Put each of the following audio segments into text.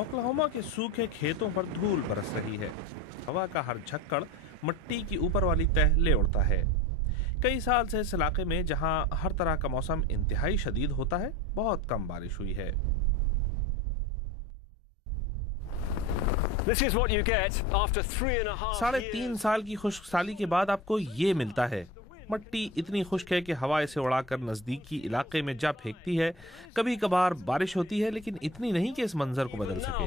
Oklahoma के सूखे खेतों पर धूल बरस रही है। हवा का हर झक्कड़ मिट्टी की ऊपर वाली तह ले उड़ता है। कई साल से इस इलाके में, जहां हर तरह का मौसम इंतहाई शदीद होता है, बहुत कम बारिश हुई है। साढ़े 3 साल की खुश्कसाली के बाद आपको ये मिलता है। मिट्टी इतनी खुश्क है कि हवा इसे उड़ाकर नजदीकी इलाके में जा फेंकती है। कभी कभार बारिश होती है, लेकिन इतनी नहीं कि इस मंजर को बदल सके।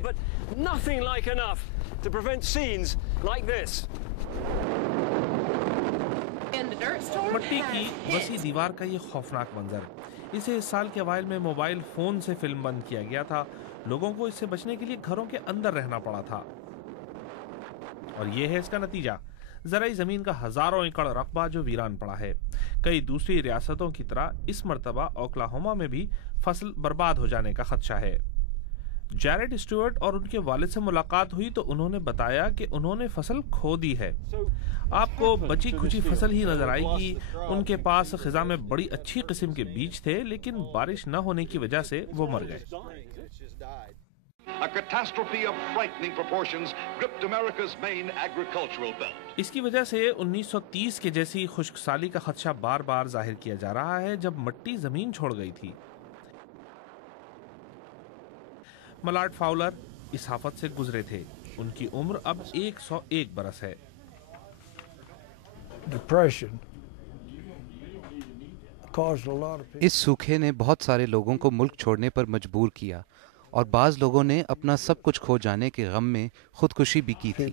मिट्टी की वसी दीवार का ये खौफनाक मंजर, इसे इस साल के अवाइल में मोबाइल फोन से फिल्म बंद किया गया था। लोगों को इससे बचने के लिए घरों के अंदर रहना पड़ा था, और ये है इसका नतीजा। ज़राई ज़मीन का हजारों एकड़ रकबा जो वीरान पड़ा है। कई दूसरी रियासतों की तरह इस मर्तबा ओक्लाहोमा में भी फसल बर्बाद हो जाने का खदशा है। जैरेड स्टुअर्ट और उनके वालिद से मुलाकात हुई तो उन्होंने बताया कि उन्होंने फसल खो दी है। आपको बची खुची फसल ही नजर आएगी। उनके पास खिजा में बड़ी अच्छी किस्म के बीज थे, लेकिन बारिश न होने की वजह से वो मर गए। A catastrophe of frightening proportions gripped America's main agricultural belt. इसकी वजह से 1930 के जैसी खुश्कसाली का खदशा बार बार जाहिर किया जा रहा है, जब मिट्टी जमीन छोड़ गई थी। मलाड फाउलर इस आफत से गुजरे थे। उनकी उम्र अब 101 बरस है। इस सूखे ने बहुत सारे लोगों को मुल्क छोड़ने पर मजबूर किया, और बाज लोगों ने अपना सब कुछ खो जाने के गम में खुदकुशी भी की थी।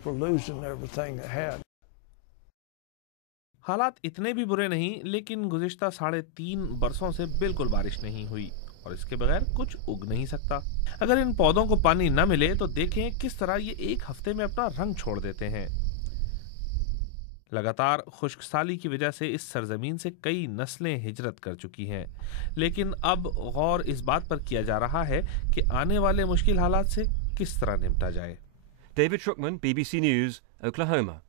हालात इतने भी बुरे नहीं, लेकिन गुज़िश्ता 3.5 बरसों से बिल्कुल बारिश नहीं हुई, और इसके बगैर कुछ उग नहीं सकता। अगर इन पौधों को पानी न मिले तो देखें किस तरह ये एक हफ्ते में अपना रंग छोड़ देते हैं। लगातार खुश्कसाली की वजह से इस सरजमीन से कई नस्लें हिजरत कर चुकी हैं, लेकिन अब गौर इस बात पर किया जा रहा है कि आने वाले मुश्किल हालात से किस तरह निपटा जाए। David Shrukman, BBC news, Oklahoma.